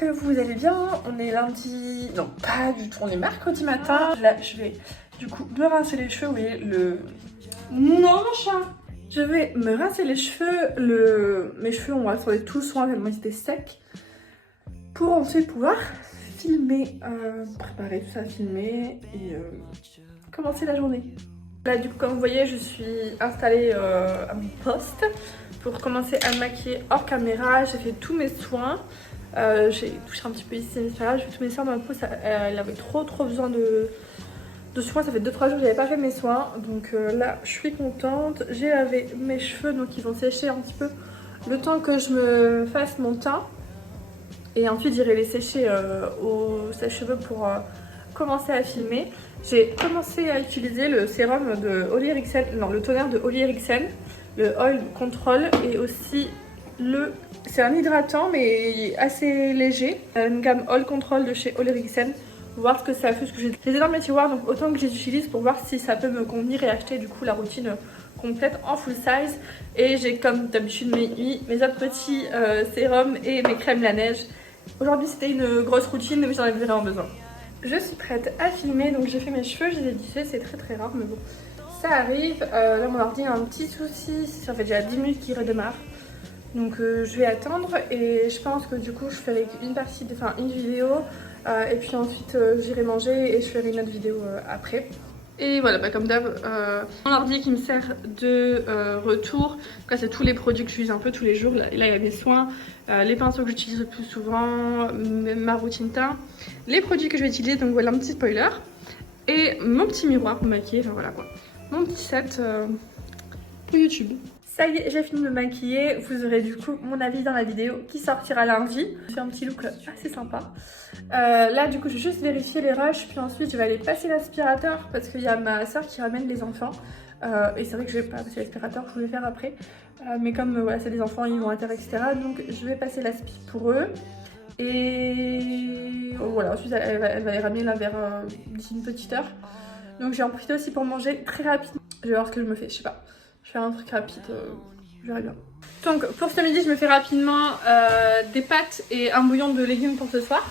que vous allez bien. On est lundi... Non, pas du tout, on est mercredi matin. Là, je vais du coup me rincer les cheveux. Vous voyez, Non, chat. Je vais me rincer les cheveux. Mes cheveux ont absorbé tout le soin tellement ils étaient secs. Pour ensuite pouvoir filmer, préparer tout ça, filmer et commencer la journée. Là, du coup, comme vous voyez, je suis installée à mon poste pour commencer à me maquiller hors caméra. J'ai fait tous mes soins. J'ai touché un petit peu ici, mais c'est pas grave, j'ai fait tous mes soins dans ma peau. Elle avait trop besoin de soins. Ça fait 2-3 jours que j'avais pas fait mes soins. Donc là, je suis contente. J'ai lavé mes cheveux, donc ils vont sécher un petit peu le temps que je me fasse mon teint. Et ensuite, j'irai les sécher au sèche-cheveux pour commencer à filmer. J'ai commencé à utiliser le sérum de Olly Ericksen, non, le toner de Olly Ericksen, le Oil Control, et aussi c'est un hydratant mais assez léger, une gamme Oil Control de chez Olly Ericksen. Voir ce que ça fait, parce que je les ai dans mes tiroirs, donc autant que je les utilise pour voir si ça peut me convenir et acheter du coup la routine complète en full size. Et j'ai comme d'habitude mes autres petits sérums et mes crèmes la neige. Aujourd'hui c'était une grosse routine mais j'en avais vraiment besoin. Je suis prête à filmer, donc j'ai fait mes cheveux, je les ai lissés, c'est très rare mais bon, ça arrive. Là mon ordi a un petit souci, ça fait déjà 10 minutes qu'il redémarre. Donc je vais attendre et je pense que du coup je ferai une vidéo et puis ensuite j'irai manger et je ferai une autre vidéo après. Et voilà, comme d'hab, mon ordi qui me sert de retour. Là, c'est tous les produits que j'utilise un peu tous les jours. Là, il y a mes soins, les pinceaux que j'utilise le plus souvent, ma routine teint, les produits que je vais utiliser. Donc voilà un petit spoiler. Et mon petit miroir pour me maquiller. Enfin voilà quoi. Mon petit set pour YouTube. Ça y est, j'ai fini de me maquiller. Vous aurez du coup mon avis dans la vidéo qui sortira lundi. C'est un petit look assez sympa. Là du coup je vais juste vérifier les rushs, puis ensuite je vais aller passer l'aspirateur parce qu'il y a ma soeur qui ramène les enfants. Et c'est vrai que je vais pas passer l'aspirateur, je voulais faire après. Mais comme voilà, c'est des enfants, ils vont à terre, etc. Donc je vais passer l'aspi pour eux. Et voilà, ensuite elle va les ramener là vers d'ici une petite heure. Donc je vais en profiter aussi pour manger très rapidement. Je vais voir ce que je me fais, je sais pas. Je vais faire un truc rapide, je verrai bien. Donc pour ce midi je me fais rapidement des pâtes et un bouillon de légumes pour ce soir.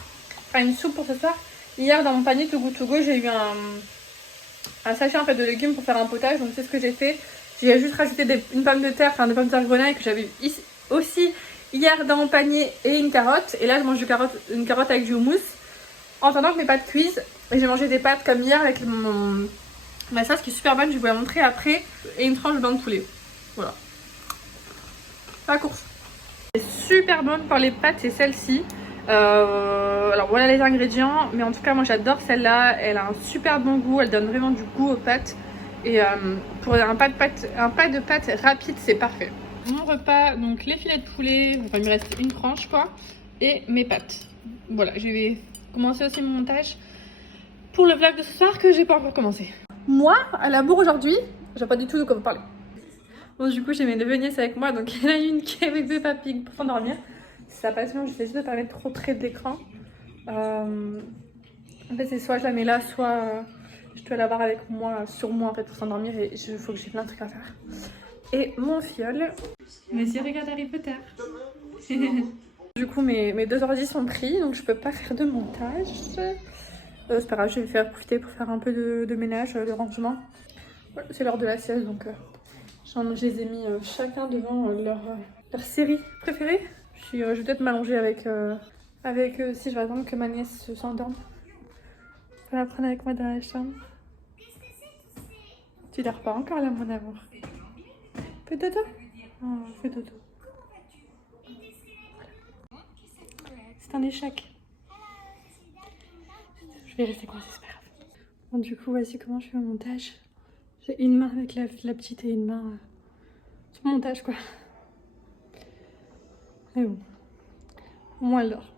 Enfin une soupe pour ce soir. Hier dans mon panier Too Good To Go j'ai eu un sachet en fait de légumes pour faire un potage. Donc c'est ce que j'ai fait. J'ai juste rajouté une pomme de terre, enfin des pommes de terre grenaille que j'avais eu aussi hier dans mon panier et une carotte. Et là je mange une carotte avec du houmous. En attendant que mes pâtes cuisent. Et j'ai mangé des pâtes comme hier avec ma sauce qui est super bonne. Je vais vous la montrer après. Et une tranche de blanc de poulet. Voilà. La course. C'est super bonne par les pâtes, c'est celle-ci. Alors voilà les ingrédients, mais en tout cas moi j'adore celle-là. Elle a un super bon goût, elle donne vraiment du goût aux pâtes. Et pour un pas de pâtes rapide, c'est parfait. Mon repas, donc les filets de poulet, enfin il me reste une tranche quoi, et mes pâtes. Voilà, je vais commencer aussi mon montage pour le vlog de ce soir que j'ai pas encore commencé. Moi, à la bourre aujourd'hui, je sais pas du tout de quoi vous parler. Bon, du coup, j'ai mes neveux nièces avec moi, donc il y en a une qui est avec Peppa Pig pour s'endormir. C'est sa passion, je vais juste de pas mettre trop près de l'écran. En fait, c'est soit je la mets là, soit je dois l'avoir avec moi, sur moi en fait, pour s'endormir et il faut que j'ai plein de trucs à faire. Et mon fiole. Monsieur regarde Harry Potter. Du coup, mes deux ordi sont pris, donc je peux pas faire de montage. C'est pas grave, je vais le faire profiter pour faire un peu de ménage, de rangement. Voilà, c'est l'heure de la sieste, donc je les ai mis chacun devant leur série préférée. Je vais peut-être m'allonger avec si je vais attendre que ma nièce s'endorme. Je vais la prendre avec moi dans la chambre. Tu dors pas encore là, mon amour? Fais dodo? Oh, fais dodo. Voilà. C'est un échec. Je vais rester coincée, c'est pas grave. Bon, du coup, voici comment je fais mon montage. J'ai une main avec la petite et une main sur le montage, quoi. Mais bon, au moins elle dort.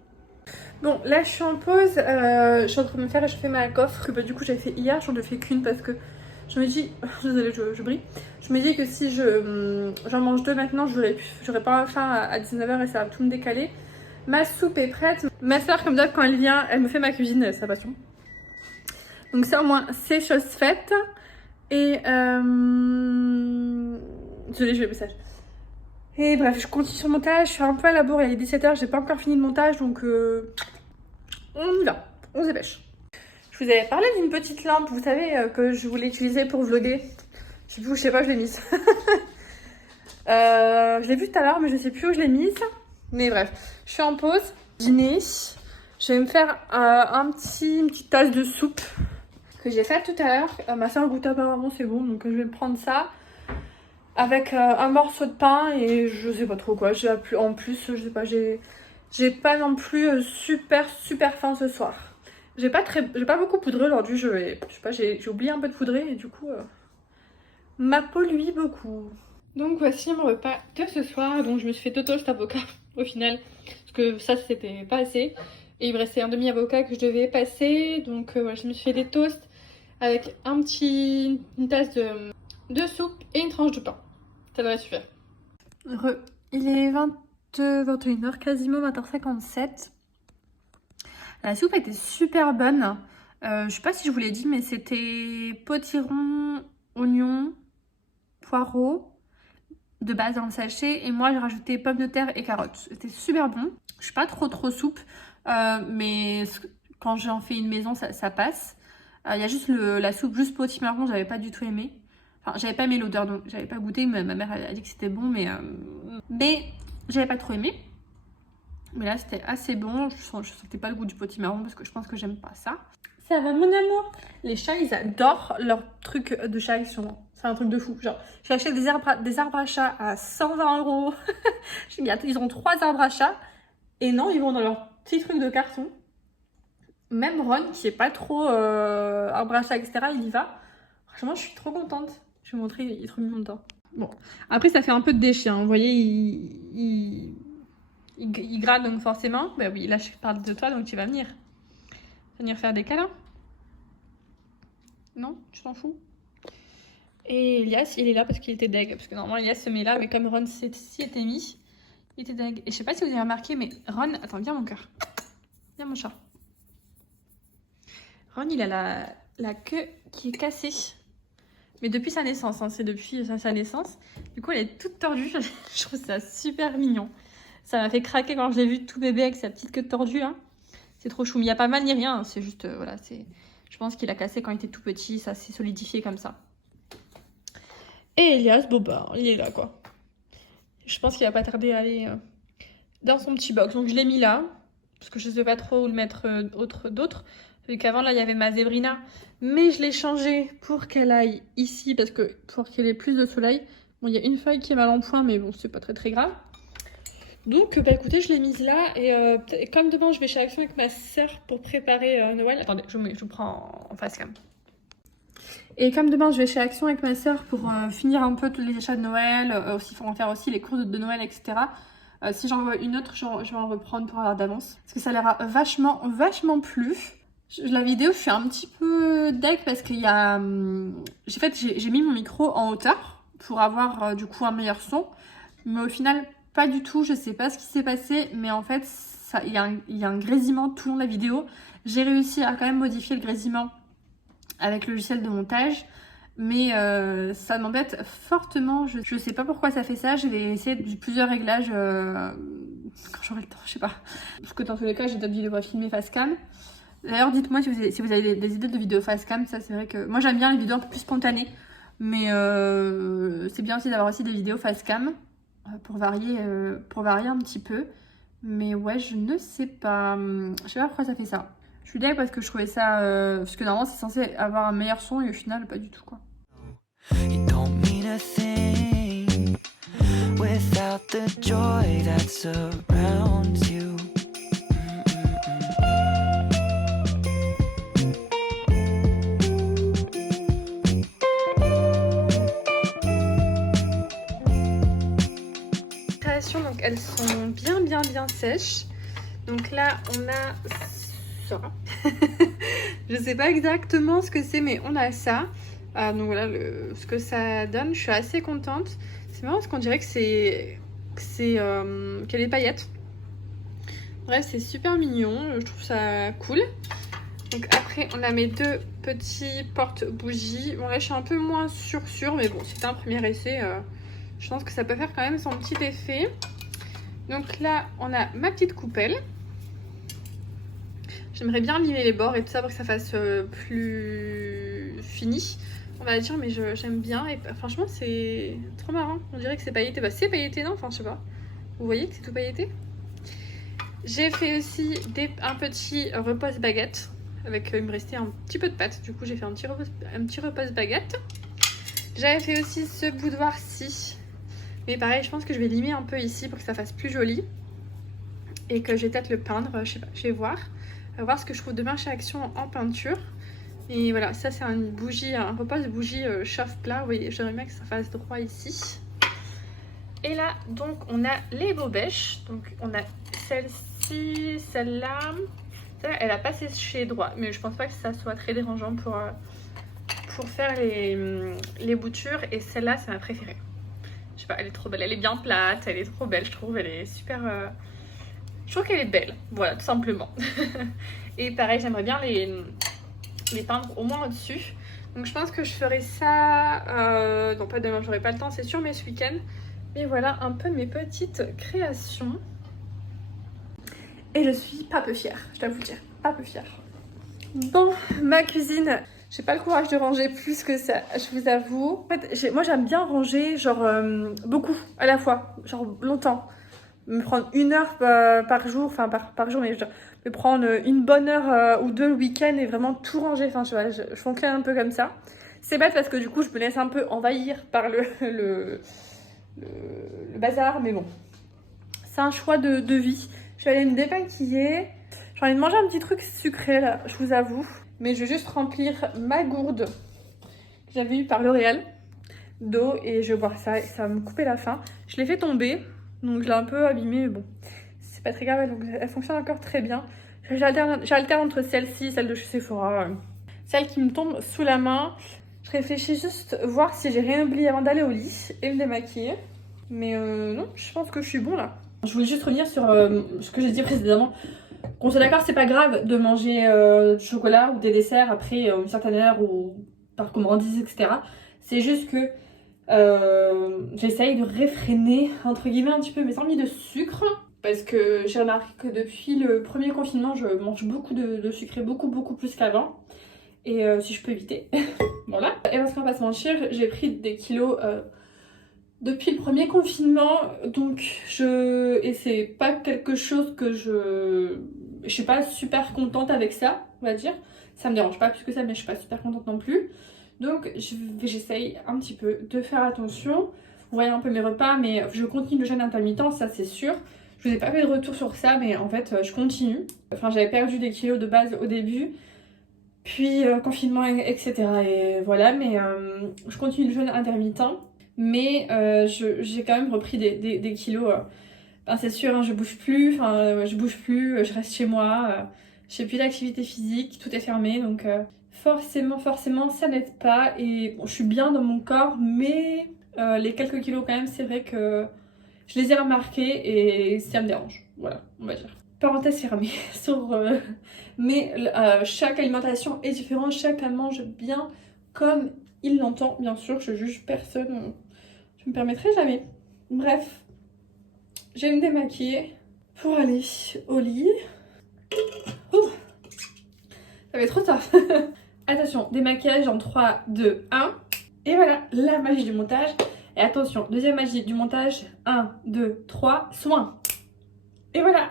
Bon, là je suis en pause, je suis en train de me faire réchauffer ma coffre que du coup j'avais fait hier, j'en ai fait qu'une parce que je me dis, désolée je brille, je me dis que si j'en mange deux maintenant, j'aurais pas faim à 19h et ça va tout me décaler. Ma soupe est prête, ma soeur comme d'hab quand elle vient, elle me fait ma cuisine, sa passion. Donc ça au moins c'est chose faite. Et désolée, je vais le message. Et bref, je continue sur le montage, je suis un peu à la bourre, il est 17h, j'ai pas encore fini le montage, donc on y va, on se dépêche. Je vous avais parlé d'une petite lampe, vous savez, que je voulais utiliser pour vlogger. Je sais plus où, je sais pas, je l'ai mise. Je l'ai vue tout à l'heure, mais je sais plus où je l'ai mise. Mais bref, je suis en pause, dîner. Je vais me faire une petite tasse de soupe que j'ai faite tout à l'heure. Ma soeur goûte apparemment, c'est bon, donc je vais prendre ça. Avec un morceau de pain et je sais pas trop quoi. En plus, je sais pas, j'ai pas non plus super faim ce soir. J'ai pas beaucoup poudré aujourd'hui. Je sais pas, j'ai oublié un peu de poudrer et du coup, ma peau lui beaucoup. Donc voici mon repas de ce soir. Donc je me suis fait 2 toasts avocat au final. Parce que ça, c'était pas assez. Et il me restait un demi-avocat que je devais passer. Donc voilà, je me suis fait des toasts avec une tasse de soupe et une tranche de pain. Ça devrait suffire. Il est 21h, quasiment 20h57. La soupe était super bonne. Je sais pas si je vous l'ai dit, mais c'était potiron, oignon, poireau de base dans le sachet. Et moi, j'ai rajouté pommes de terre et carottes. C'était super bon. Je suis pas trop soupe, mais quand j'en fais une maison, ça passe. Il y a juste la soupe juste potimarron, j'avais pas du tout aimé. Enfin, j'avais pas aimé l'odeur, donc j'avais pas goûté. Ma mère a dit que c'était bon, mais j'avais pas trop aimé. Mais là, c'était assez bon. Je sentais pas le goût du potimarron parce que je pense que j'aime pas ça. Ça va, mon amour? Les chats, ils adorent leurs trucs de chat. C'est un truc de fou. Genre, j'ai acheté des arbres à chat à 120 €. Ils ont 3 arbres à chat. Et non, ils vont dans leur petit truc de carton. Même Ron, qui est pas trop arbre à chat, etc., il y va. Franchement, je suis trop contente. Je vais vous montrer, il est trop mignon dedans. Bon, après, ça fait un peu de déchets. Hein. Vous voyez, il gratte, donc forcément. Bah oui, là, je parle de toi, donc tu vas venir. Venir faire des câlins. Non, tu t'en fous. Et Elias, il est là parce qu'il était deg. Parce que normalement, Elias se met là, mais comme Ron s'y était mis, il était deg. Et je sais pas si vous avez remarqué, mais Ron... Attends, viens mon cœur. Viens mon chat. Ron, il a la queue qui est cassée. Mais depuis sa naissance, hein, c'est depuis sa naissance. Du coup, elle est toute tordue. Je trouve ça super mignon. Ça m'a fait craquer quand je l'ai vu tout bébé avec sa petite queue tordue. Hein. C'est trop chou. Mais il n'y a pas mal ni rien. C'est juste, voilà, je pense qu'il a cassé quand il était tout petit. Ça s'est solidifié comme ça. Et Elias, bon bah, il est là, quoi. Je pense qu'il va pas tarder à aller dans son petit box. Donc, je l'ai mis là. Parce que je ne sais pas trop où le mettre d'autre. Vu qu'avant, là, il y avait ma zébrina. Mais je l'ai changé pour qu'elle aille ici. Parce que pour qu'elle ait plus de soleil. Bon, il y a une feuille qui est mal en point. Mais bon, c'est pas très grave. Donc, bah écoutez, je l'ai mise là. Et comme demain, je vais chez Action avec ma soeur pour préparer Noël. Attendez, je vous prends en face cam. Et comme demain, je vais chez Action avec ma soeur pour finir un peu tous les achats de Noël. Aussi, il faut en faire aussi les courses de Noël, etc. Si j'en vois une autre, je vais en reprendre pour avoir d'avance. Parce que ça a l'air vachement plu. La vidéo, je suis un petit peu deg parce qu'il y a... j'ai mis mon micro en hauteur pour avoir du coup un meilleur son. Mais au final, pas du tout. Je sais pas ce qui s'est passé. Mais en fait, il y a un grésillement tout le long de la vidéo. J'ai réussi à quand même modifier le grésillement avec le logiciel de montage. Mais ça m'embête fortement. Je sais pas pourquoi ça fait ça. Je vais essayer plusieurs réglages quand j'aurai le temps, je sais pas. Parce que dans tous les cas, j'ai d'autres vidéos à filmer face cam. D'ailleurs, dites-moi si vous avez des idées de vidéos face cam. Ça, c'est vrai que moi, j'aime bien les vidéos un peu plus spontanées. Mais c'est bien aussi d'avoir aussi des vidéos face cam pour varier un petit peu. Mais ouais, je ne sais pas. Je sais pas pourquoi ça fait ça. Je suis d'accord parce que je trouvais ça... parce que normalement, c'est censé avoir un meilleur son et au final, pas du tout, quoi. You don't mean a thing without the joy that surrounds you. Donc elles sont bien sèches. Donc là, on a ça. Je sais pas exactement ce que c'est, mais on a ça. Donc voilà ce que ça donne. Je suis assez contente. C'est marrant parce qu'on dirait que qu'il y a des paillettes. Bref, c'est super mignon. Je trouve ça cool. Donc après, on a mes 2 petits porte-bougies. Bon là, je suis un peu moins sûre, mais bon, c'était un premier essai. Je pense que ça peut faire quand même son petit effet. Donc là, on a ma petite coupelle. J'aimerais bien limer les bords et tout ça pour que ça fasse plus fini, on va dire, mais j'aime bien. Et franchement, c'est trop marrant. On dirait que c'est pailleté. Bah, c'est pailleté, non? Enfin, je sais pas. Vous voyez que c'est tout pailleté? J'ai fait aussi un petit repose baguette. Avec, il me restait un petit peu de pâte. Du coup, j'ai fait un petit repose baguette. J'avais fait aussi ce boudoir-ci. Mais pareil, je pense que je vais limer un peu ici pour que ça fasse plus joli. Et que je vais peut-être le peindre, je sais pas, je vais voir. On va voir ce que je trouve demain chez Action en peinture. Et voilà, ça c'est une bougie, un repose bougie chauffe-plat. Vous voyez, j'aimerais bien que ça fasse droit ici. Et là, donc, on a les bobèches. Donc, on a celle-ci, celle-là. Celle-là, elle a pas séché droit. Mais je pense pas que ça soit très dérangeant pour faire les boutures. Et celle-là, c'est ma préférée. Je sais pas, elle est trop belle. Elle est bien plate, elle est trop belle, je trouve. Elle est super... Je trouve qu'elle est belle. Voilà, tout simplement. Et pareil, j'aimerais bien les peindre au moins au-dessus. Donc je pense que je ferai ça... non, pas demain, j'aurai pas le temps, c'est sûr, mais ce week-end. Et voilà un peu mes petites créations. Et je suis pas peu fière, je dois vous dire. Pas peu fière. Dans ma cuisine, j'ai pas le courage de ranger plus que ça, je vous avoue. En fait, moi j'aime bien ranger genre beaucoup à la fois, genre longtemps. Me prendre 1 heure par jour, enfin par jour, mais je me prendre une bonne heure ou deux le week-end et vraiment tout ranger. Enfin, je fonctionne un peu comme ça. C'est bête parce que du coup, je me laisse un peu envahir par le bazar, mais bon, c'est un choix de vie. Je vais aller me démaquiller. J'ai envie de manger un petit truc sucré là, je vous avoue. Mais je vais juste remplir ma gourde que j'avais eue par L'Oréal d'eau et je vais boire ça et ça va me couper la faim. Je l'ai fait tomber. Donc je l'ai un peu abîmée, mais bon, c'est pas très grave, donc elle fonctionne encore très bien. J'alterne entre celle-ci, celle de chez Sephora, celle qui me tombe sous la main. Je réfléchis juste voir si j'ai rien oublié avant d'aller au lit et me démaquiller. Mais non, je pense que je suis bon là. Je voulais juste revenir sur ce que j'ai dit précédemment. Qu'on soit d'accord, c'est pas grave de manger du chocolat ou des desserts après une certaine heure ou par commandise, etc. C'est juste que j'essaye de réfréner entre guillemets un petit peu mes envies de sucre parce que j'ai remarqué que depuis le premier confinement je mange beaucoup de sucré, beaucoup plus qu'avant et si je peux éviter voilà. Et parce qu'on va pas se mentir, j'ai pris des kilos depuis le premier confinement, donc et c'est pas quelque chose que je suis pas super contente avec ça, on va dire. Ça me dérange pas plus que ça, mais je suis pas super contente non plus. Donc j'essaye un petit peu de faire attention. Vous voyez un peu mes repas, mais je continue le jeûne intermittent, ça c'est sûr. Je vous ai pas fait de retour sur ça, mais en fait je continue. Enfin, j'avais perdu des kilos de base au début, puis confinement, etc. Et voilà, mais je continue le jeûne intermittent. Mais j'ai quand même repris des kilos. Enfin, c'est sûr, hein, je bouge plus, je reste chez moi. Je fais plus d'activité physique, tout est fermé, donc forcément ça n'aide pas. Et bon, je suis bien dans mon corps, mais les quelques kilos quand même, c'est vrai que je les ai remarqués et ça me dérange. Voilà, on va dire. Parenthèse fermée sur... mais chaque alimentation est différente, chacun mange bien comme il l'entend. Bien sûr, je juge personne, je me permettrai jamais. Bref, je vais me démaquiller pour aller au lit. Ouh, ça va être trop tard. Attention, démaquillage en 3, 2, 1. Et voilà, la magie du montage. Et attention, deuxième magie du montage. 1, 2, 3, soins. Et voilà,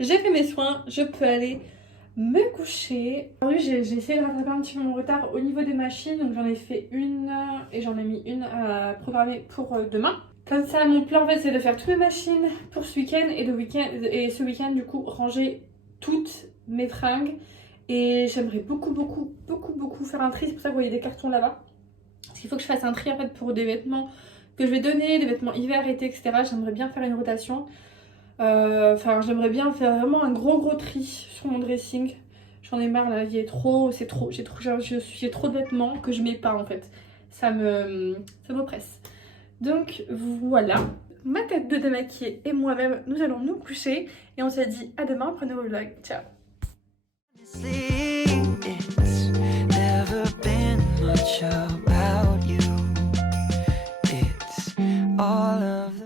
j'ai fait mes soins, je peux aller me coucher. Aujourd'hui, j'ai essayé de rattraper un petit peu mon retard au niveau des machines. Donc j'en ai fait une et j'en ai mis une à programmer pour demain. Comme ça, mon plan en fait, c'est de faire toutes mes machines pour ce week-end et ce week-end du coup ranger toutes mes fringues. Et j'aimerais beaucoup faire un tri. C'est pour ça que vous voyez des cartons là-bas. Parce qu'il faut que je fasse un tri en fait pour des vêtements que je vais donner, des vêtements hiver, été, etc. J'aimerais bien faire une rotation. Enfin, j'aimerais bien faire vraiment un gros tri sur mon dressing. J'en ai marre là, j'ai trop de vêtements que je mets pas en fait. Ça m'oppresse. Donc voilà, ma tête de démaquillée et moi-même, nous allons nous coucher et on se dit à demain pour un nouveau vlog. Ciao. It's never been much about you. It's all of